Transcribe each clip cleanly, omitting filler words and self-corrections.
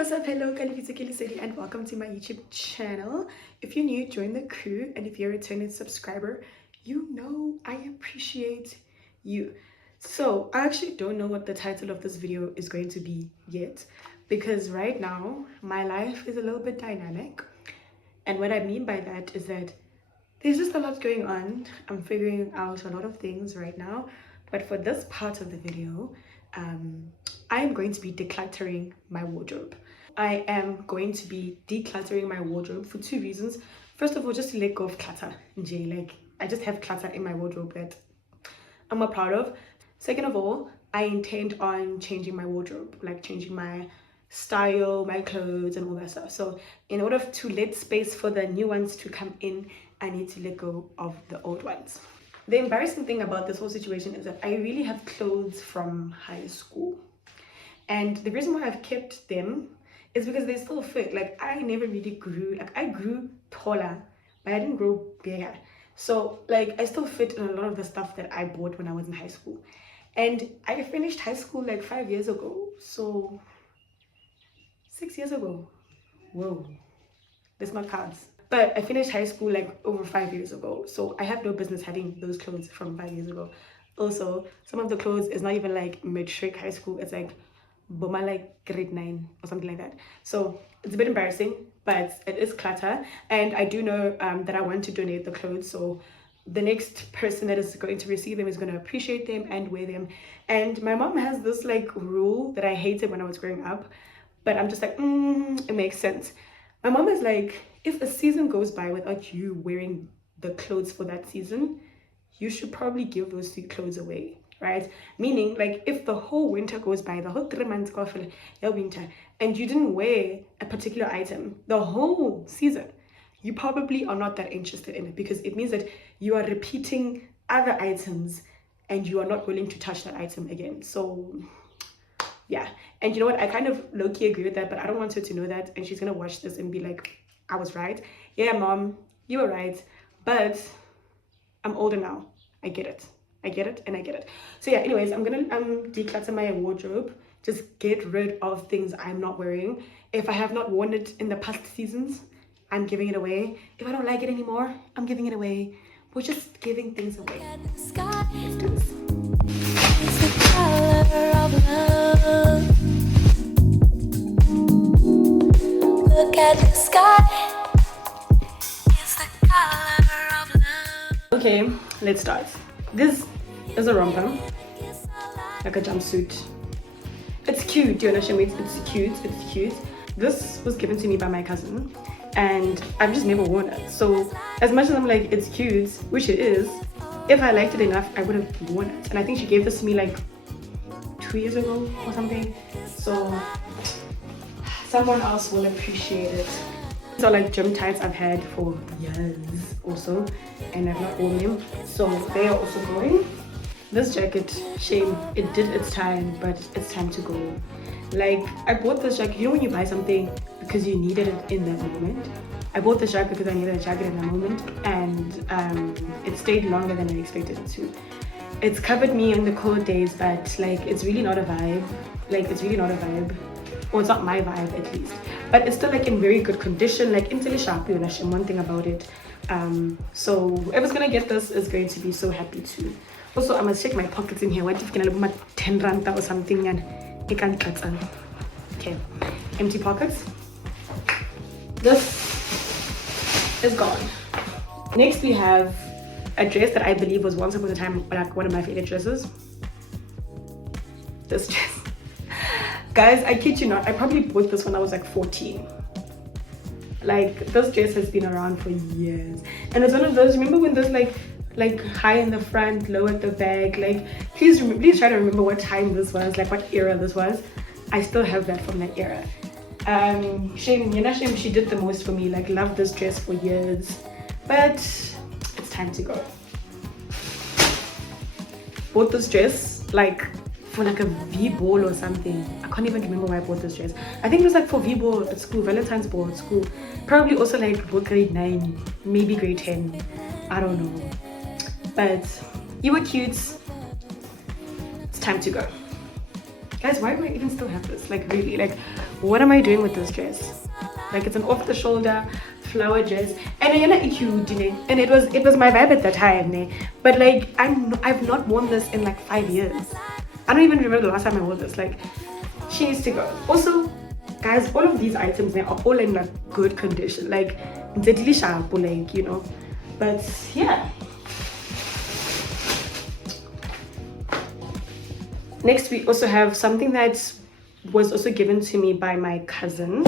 Wassup Hello, and welcome to my YouTube channel. If you're new, join the crew, and if you're a returning subscriber, you know I appreciate you. So I actually don't know what the title of this video is going to be yet, because right now my life is a little bit dynamic, and what I mean by that is that there's just a lot going on. I'm figuring out a lot of things right now, but for this part of the video, I am going to be decluttering my wardrobe. I am going to be decluttering my wardrobe for two reasons. First of all, just to let go of clutter. Like, I just have clutter in my wardrobe that I'm not proud of. Second of all, I intend on changing my wardrobe, like changing my style, my clothes, and all that stuff. So in order to let space for the new ones to come in, I need to let go of the old ones. The embarrassing thing about this whole situation is that I really have clothes from high school. And the reason why I've kept them is because they still fit. Like, I never really grew. Like, I grew taller, but I didn't grow bigger. So, like, I still fit in a lot of the stuff that I bought when I was in high school. And I finished high school like 5 years ago. So, 6 years ago. Whoa. That's not cards. But I finished high school like over 5 years ago. So I have no business having those clothes from 5 years ago. Also, some of the clothes is not even like matric high school. It's like Boma, like grade 9 or something like that. So it's a bit embarrassing, but it is clutter. And I do know that I want to donate the clothes. So the next person that is going to receive them is going to appreciate them and wear them. And my mom has this like rule that I hated when I was growing up. But I'm just like, it makes sense. My mom is like, if a season goes by without you wearing the clothes for that season, you should probably give those clothes away, right? Meaning, like, if the whole winter goes by, the whole 3 months go for winter, and you didn't wear a particular item the whole season, you probably are not that interested in it, because it means that you are repeating other items and you are not willing to touch that item again. So yeah, and you know what, I kind of low-key agree with that, but I don't want her to know that, and she's gonna watch this and be like, I was right. Yeah, mom, you were right, but I'm older now. I get it, and I get it. So yeah, anyways, I'm gonna declutter my wardrobe, just get rid of things I'm not wearing. If I have not worn it in the past seasons, I'm giving it away. If I don't like it anymore, I'm giving it away. We're just giving things away. Let's do this. It's the color of love. Look at the sky. It's the color of love. Okay, let's start. This is a romper, like a jumpsuit. It's cute, do you understand? It's cute. This was given to me by my cousin, and I've just never worn it. So as much as I'm like, it's cute, which it is, if I liked it enough, I would have worn it. And I think she gave this to me like 2 years ago or something. So someone else will appreciate it. These are like gym tights I've had for years also, and I've not worn them. So they are also going. This jacket, shame, it did its time, but it's time to go. Like, I bought this jacket, you know when you buy something because you needed it in that moment? I bought this jacket because I needed a jacket in that moment, and it stayed longer than I expected it to. It's covered me in the cold days, but like, it's really not a vibe. Or it's not my vibe, at least. But it's still like in very good condition, like in sharp, one thing about it. So whoever's gonna get this is going to be so happy too. Also, I must check my pockets in here. What if I can 10 rand or something, and it can't cut on. Okay, empty pockets. This is gone. Next we have a dress that I believe was once upon a time like one of my favorite dresses. This dress. Guys, I kid you not, I probably bought this when I was like 14. Like, this dress has been around for years. And it's one of those, remember when there's like high in the front, low at the back? Like, please try to remember what time this was, like what era this was. I still have that from that era. Shame, she did the most for me. Like, loved this dress for years. But it's time to go. Bought this dress like for like a V-ball or something. I can't even remember why I bought this dress. I think it was like for V-ball at school, Valentine's ball at school. Probably also like grade 9, maybe grade 10. I don't know. But you were cute. It's time to go. Guys, why do I even still have this? Like, really, like, what am I doing with this dress? Like, it's an off-the-shoulder flower dress, and and it was my vibe at that time, ne? But like, I've not worn this in like 5 years. I don't even remember the last time I wore this. Like, she needs to go. Also, guys, all of these items are all in like good condition. Like, deadly sharp, like, you know. But yeah. Next, we also have something that was also given to me by my cousin.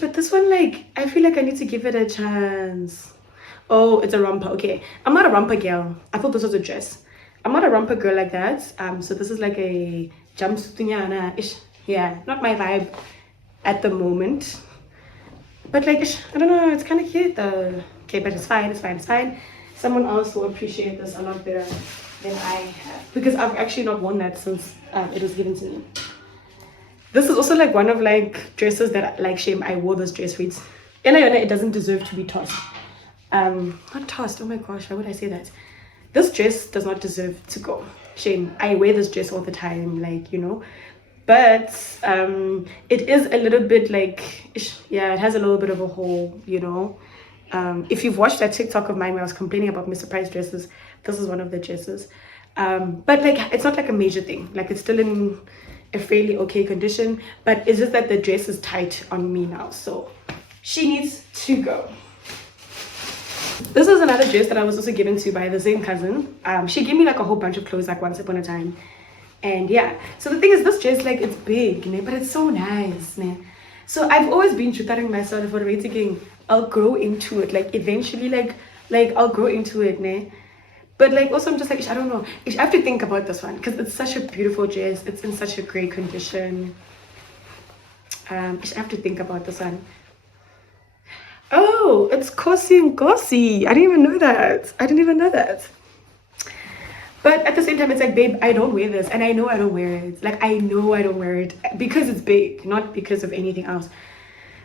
But this one, like, I feel like I need to give it a chance. Oh, it's a romper. Okay, I'm not a romper girl. I thought this was a dress. I'm not a romper girl like that. So this is like a jumpsuit. Yeah, not my vibe at the moment. But like, I don't know. It's kind of cute though. Okay, but it's fine. It's fine. It's fine. Someone else will appreciate this a lot better than I have, because I've actually not worn that since it was given to me. This is also like one of like dresses that, like, shame I wore this dress with. And it doesn't deserve to be tossed. Not tossed. Oh my gosh, why would I say that? This dress does not deserve to go. Shame. I wear this dress all the time, like, you know. But it is a little bit like, yeah, it has a little bit of a hole, you know. If you've watched that TikTok of mine where I was complaining about Mr. Price dresses, this is one of the dresses. But like, it's not like a major thing. Like, it's still in a fairly okay condition, but it's just that the dress is tight on me now, so she needs to go. This is another dress that I was also given to by the same cousin. She gave me like a whole bunch of clothes like once upon a time. And yeah, so the thing is, this dress, like, it's big, né? But it's so nice, né? So I've always been tutoring myself for waiting. I'll grow into it, like, eventually, like I'll grow into it, né? But like, also I'm just like, I don't know, I have to think about this one because it's such a beautiful dress. It's in such a great condition. I have to think about this one. Oh, it's Kosi and Gosi. I didn't even know that. But at the same time, it's like, babe, I don't wear this, and I know I don't wear it. Like, I know I don't wear it because it's big, not because of anything else.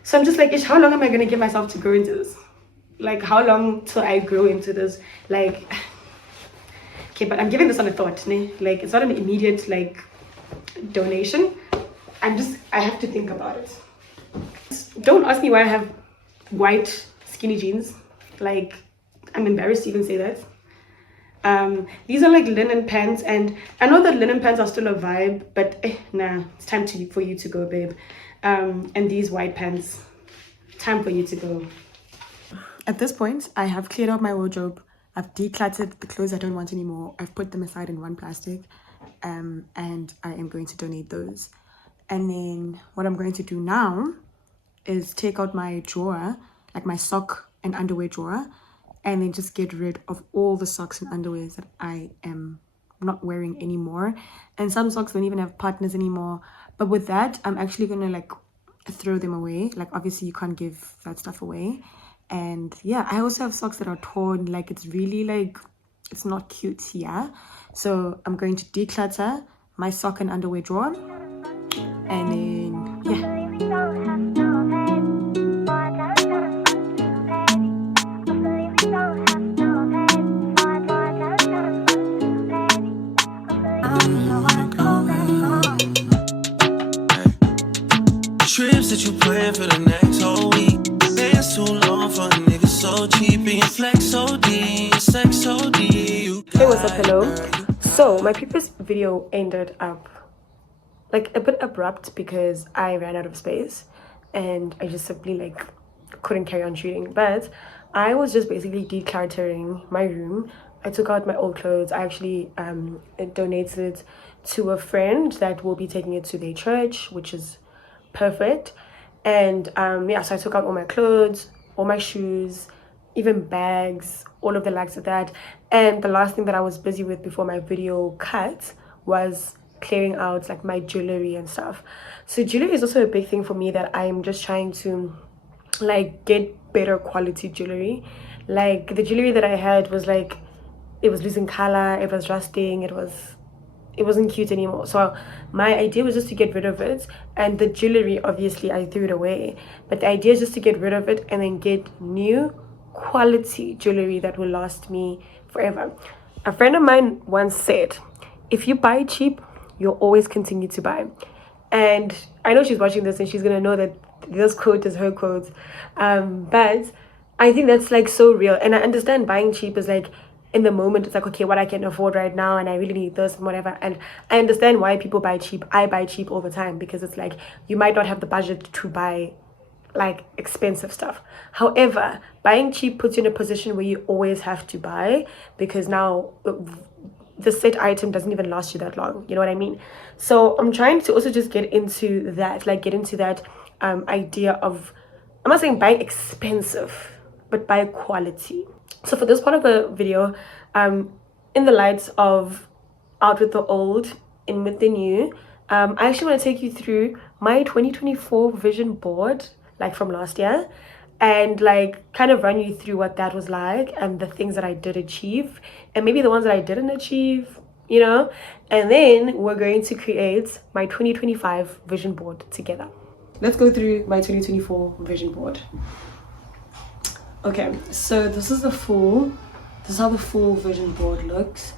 So I'm just like, how long am I gonna give myself to grow into this? Like, how long till I grow into this? Like, okay, but I'm giving this on a thought, né? Like, it's not an immediate like donation. I have to think about it. Don't ask me why I have white skinny jeans. Like, I'm embarrassed to even say that. These are like linen pants, and I know that linen pants are still a vibe, but nah, it's time for you to go, babe. And these white pants, time for you to go. At this point, I have cleared out my wardrobe. I've decluttered the clothes I don't want anymore. I've put them aside in one plastic, and I am going to donate those. And then what I'm going to do now is take out my drawer, like my sock and underwear drawer, and then just get rid of all the socks and underwears that I am not wearing anymore. And some socks don't even have partners anymore. But with that, I'm actually gonna like throw them away. Like, obviously you can't give that stuff away. And yeah, I also have socks that are torn. Like, it's really like, it's not cute, yeah. So I'm going to declutter my sock and underwear drawer, and then yeah. Trips that you plan for the next whole week. Bands too long for a nigga so cheap. And flex OD, sex OD. Hey, what's up, hello. So my previous video ended up like a bit abrupt because I ran out of space and I just simply like couldn't carry on shooting. But I was just basically decluttering my room. I took out my old clothes. I actually donated to a friend that will be taking it to their church, which is perfect. And yeah, so I took out all my clothes, all my shoes, even bags, all of the likes of that. And the last thing that I was busy with before my video cut was clearing out like my jewelry and stuff. So jewelry is also a big thing for me, that I'm just trying to like get better quality jewelry. Like, the jewelry that I had was like, it was losing color, it was rusting, it wasn't cute anymore. So my idea was just to get rid of it. And the jewelry, obviously I threw it away, but the idea is just to get rid of it and then get new quality jewelry that will last me forever. A friend of mine once said, if you buy cheap, you'll always continue to buy. And I know she's watching this and she's gonna know that this quote is her quote. But I think that's like so real. And I understand buying cheap is like in the moment, it's like, okay, what I can afford right now, and I really need this and whatever. And I understand why people buy cheap. I buy cheap all the time because it's like you might not have the budget to buy like expensive stuff. However, buying cheap puts you in a position where you always have to buy, because now the set item doesn't even last you that long, you know what I mean? So I'm trying to also just get into that, like get into that idea of, I'm not saying buy expensive, but buy quality. So for this part of the video, in the lights of out with the old, in with the new, I actually want to take you through my 2024 vision board, like from last year, and like kind of run you through what that was like and the things that I did achieve and maybe the ones that I didn't achieve, you know. And then we're going to create my 2025 vision board together. Let's go through my 2024 vision board. Okay, so this is how the full vision board looks.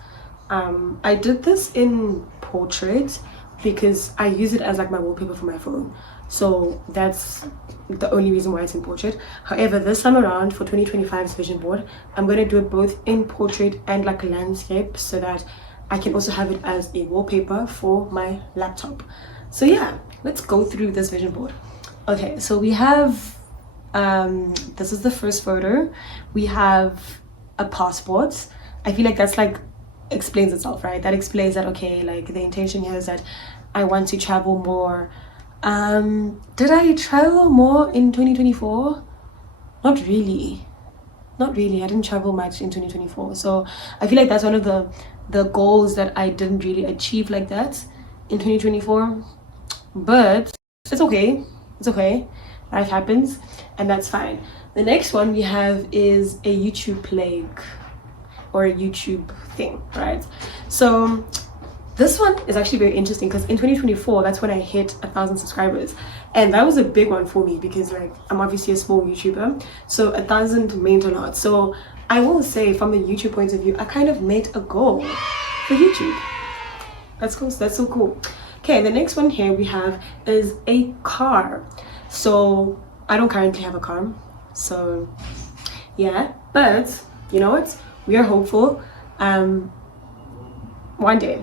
I did this in portrait because I use it as like my wallpaper for my phone, so that's the only reason why it's in portrait. However, this time around for 2025's vision board, I'm going to do it both in portrait and like a landscape, so that I can also have it as a wallpaper for my laptop. So yeah, let's go through this vision board. Okay, so we have this is the first photo. We have a passport. I feel like that's like explains itself, right? That explains that, okay, like the intention here is that I want to travel more. Did I travel more in 2024? Not really. I didn't travel much in 2024. So I feel like that's one of the goals that I didn't really achieve like that in 2024. But it's okay. Life happens, and that's fine. The next one we have is a YouTube plague, or a YouTube thing, right? So this one is actually very interesting because in 2024, that's when I hit 1,000 subscribers, and that was a big one for me because like I'm obviously a small YouTuber, so 1,000 meant a lot. So I will say, from a YouTube point of view, I kind of made a goal for YouTube. That's cool. That's so cool. Okay, the next one here we have is a car. So I don't currently have a car, so yeah, but you know what, we are hopeful. One day.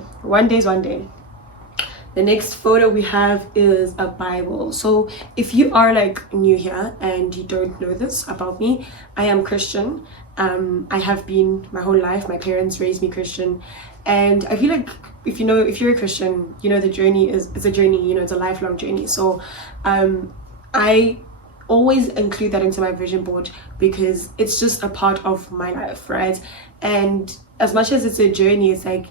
The next photo we have is a Bible. So if you are like new here and you don't know this about me, I am Christian. I have been my whole life. My parents raised me Christian, and I feel like if you're a Christian, you know the journey it's a journey, you know, it's a lifelong journey. So I always include that into my vision board because it's just a part of my life, right? And as much as it's a journey, it's like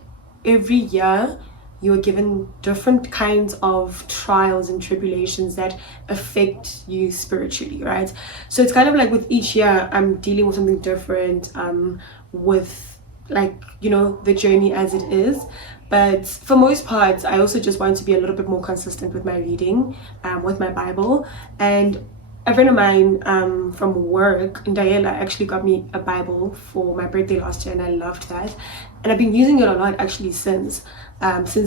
every year you're given different kinds of trials and tribulations that affect you spiritually, right? So it's kind of like with each year I'm dealing with something different, with like, you know, the journey as it is. But for most parts, I also just want to be a little bit more consistent with my reading, with my Bible. And a friend of mine from work, Diana, actually got me a Bible for my birthday last year, and I loved that. And I've been using it a lot actually since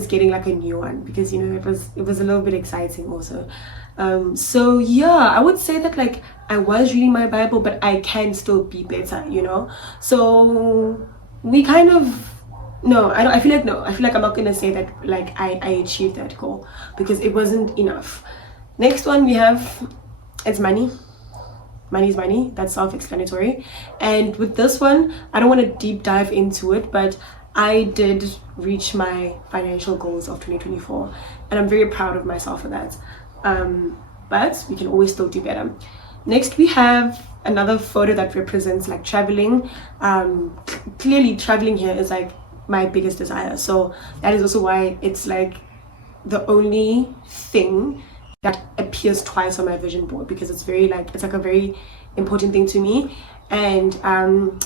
getting like a new one, because, you know, it was a little bit exciting also. So yeah, I would say that like I was reading my Bible, but I can still be better, you know. So we kind of I feel like I'm not gonna say that like I achieved that goal, because it wasn't enough. Next one we have, it's money. Money's money, that's self-explanatory. And with this one, I don't want to deep dive into it, but I did reach my financial goals of 2024, and I'm very proud of myself for that. But we can always still do better. Next we have another photo that represents like traveling. Clearly traveling here is like my biggest desire, so that is also why it's like the only thing that appears twice on my vision board, because it's like a very important thing to me. And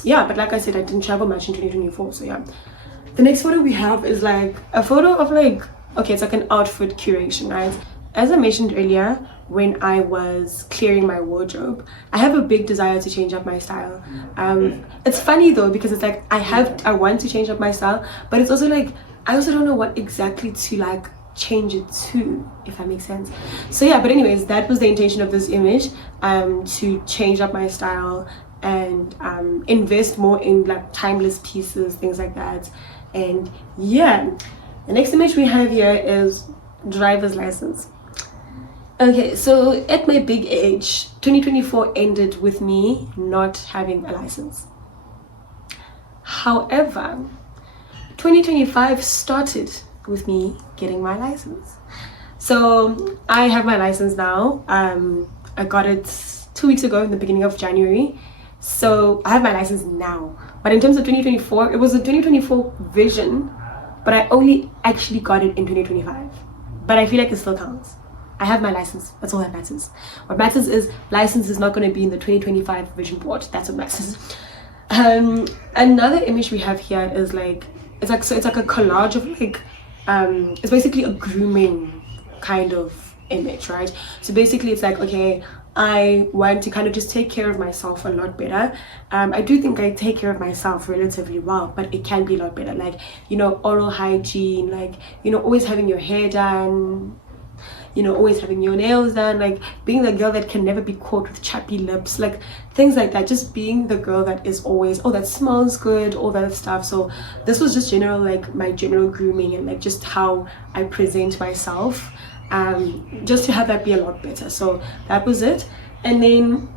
yeah, but like I said, I didn't travel much in 2024, so yeah. The next photo we have is like a photo of like, okay, it's like an outfit curation, right? As I mentioned earlier, when I was clearing my wardrobe, I have a big desire to change up my style. It's funny though, because it's like I want to change up my style, but it's also like I also don't know what exactly to like change it to, if that makes sense. So yeah, but anyways, that was the intention of this image, to change up my style and invest more in like timeless pieces, things like that. And yeah, the next image we have here is driver's license. Okay, so at my big age, 2024 ended with me not having a license. However, 2025 started with me getting my license. So I have my license now. I got it 2 weeks ago in the beginning of January. So I have my license now. But in terms of 2024, it was a 2024 vision, but I only actually got it in 2025. But I feel like it still counts. I have my license. That's all that matters. What matters is license is not going to be in the 2025 vision board. That's what matters. Another image we have here is like it's like a collage of like it's basically a grooming kind of image, right? So basically it's like, okay, I want to kind of just take care of myself a lot better. I do think I take care of myself relatively well, but it can be a lot better, like, you know, oral hygiene, like, you know, always having your hair done, you know, always having your nails done, like being the girl that can never be caught with chappy lips, like things like that. Just being the girl that is always, oh, that smells good, all that stuff. So this was just general, like my general grooming and like just how I present myself, just to have that be a lot better. So that was it. And then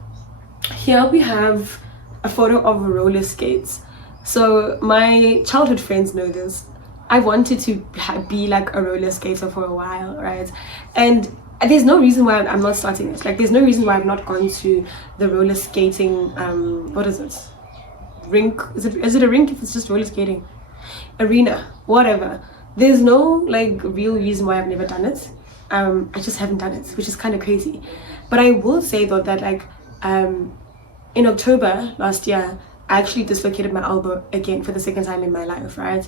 here we have a photo of roller skates. So my childhood friends know this. I wanted to be like a roller skater for a while, right? And there's no reason why I'm not starting this. Like, there's no reason why I've not gone to the roller skating, what is it? Rink? Is it a rink if it's just roller skating? Arena, whatever. There's no like real reason why I've never done it. I just haven't done it, which is kind of crazy. But I will say though that like in October last year, I actually dislocated my elbow again for the second time in my life, right?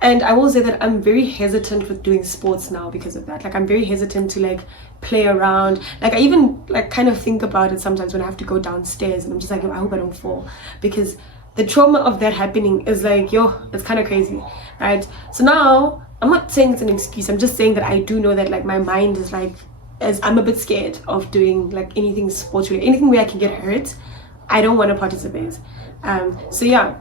And I will say that I'm very hesitant with doing sports now because of that. Like, I'm very hesitant to like play around. Like, I even like kind of think about it sometimes when I have to go downstairs and I'm just like, I hope I don't fall, because the trauma of that happening is like, yo, it's kind of crazy, right? So now I'm not saying it's an excuse. I'm just saying that I do know that like my mind is like, as I'm a bit scared of doing like anything sports related, anything where I can get hurt. I don't want to participate. So yeah.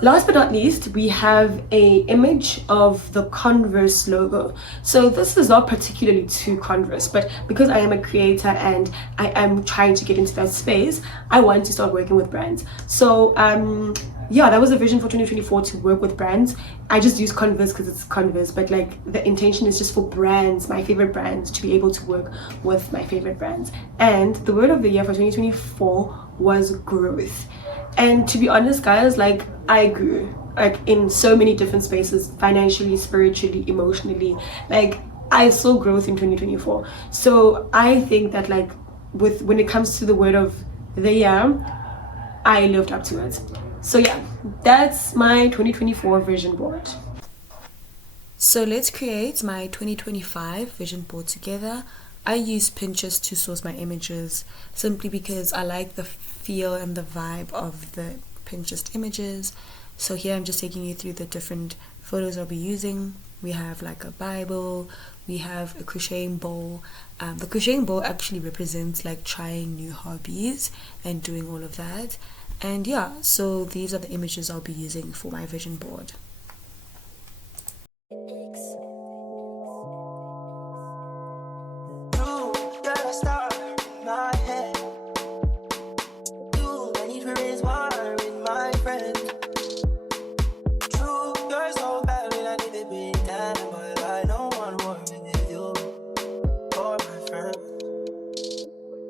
Last but not least, we have a image of the Converse logo. So this is not particularly to Converse, but because I am a creator and I am trying to get into that space, I want to start working with brands. So yeah, that was a vision for 2024, to work with brands. I just use Converse because it's Converse, but like the intention is just for brands, my favorite brands, to be able to work with my favorite brands. And the word of the year for 2024 was growth. And to be honest, guys, like I grew like in so many different spaces, financially, spiritually, emotionally. Like I saw growth in 2024. So I think that like when it comes to the word of the year, I lived up to it. So yeah, that's my 2024 vision board. So let's create my 2025 vision board together. I use Pinterest to source my images simply because I like the feel and the vibe of the Pinterest images. So here I'm just taking you through the different photos I'll be using. We have like a Bible, we have a crocheting bowl. The crocheting bowl actually represents like trying new hobbies and doing all of that. And yeah, so these are the images I'll be using for my vision board.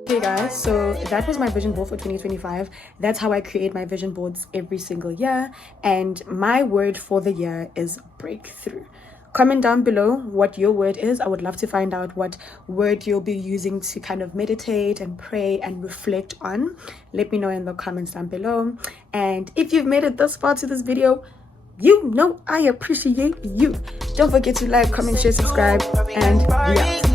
Hey guys, so that was my vision board for 2025. That's how I create my vision boards every single year, and my word for the year is breakthrough. Comment down below what your word is. I would love to find out what word you'll be using to kind of meditate and pray and reflect on. Let me know in the comments down below. And if you've made it this far to this video, you know I appreciate you. Don't forget to like, comment, share, subscribe, and we out.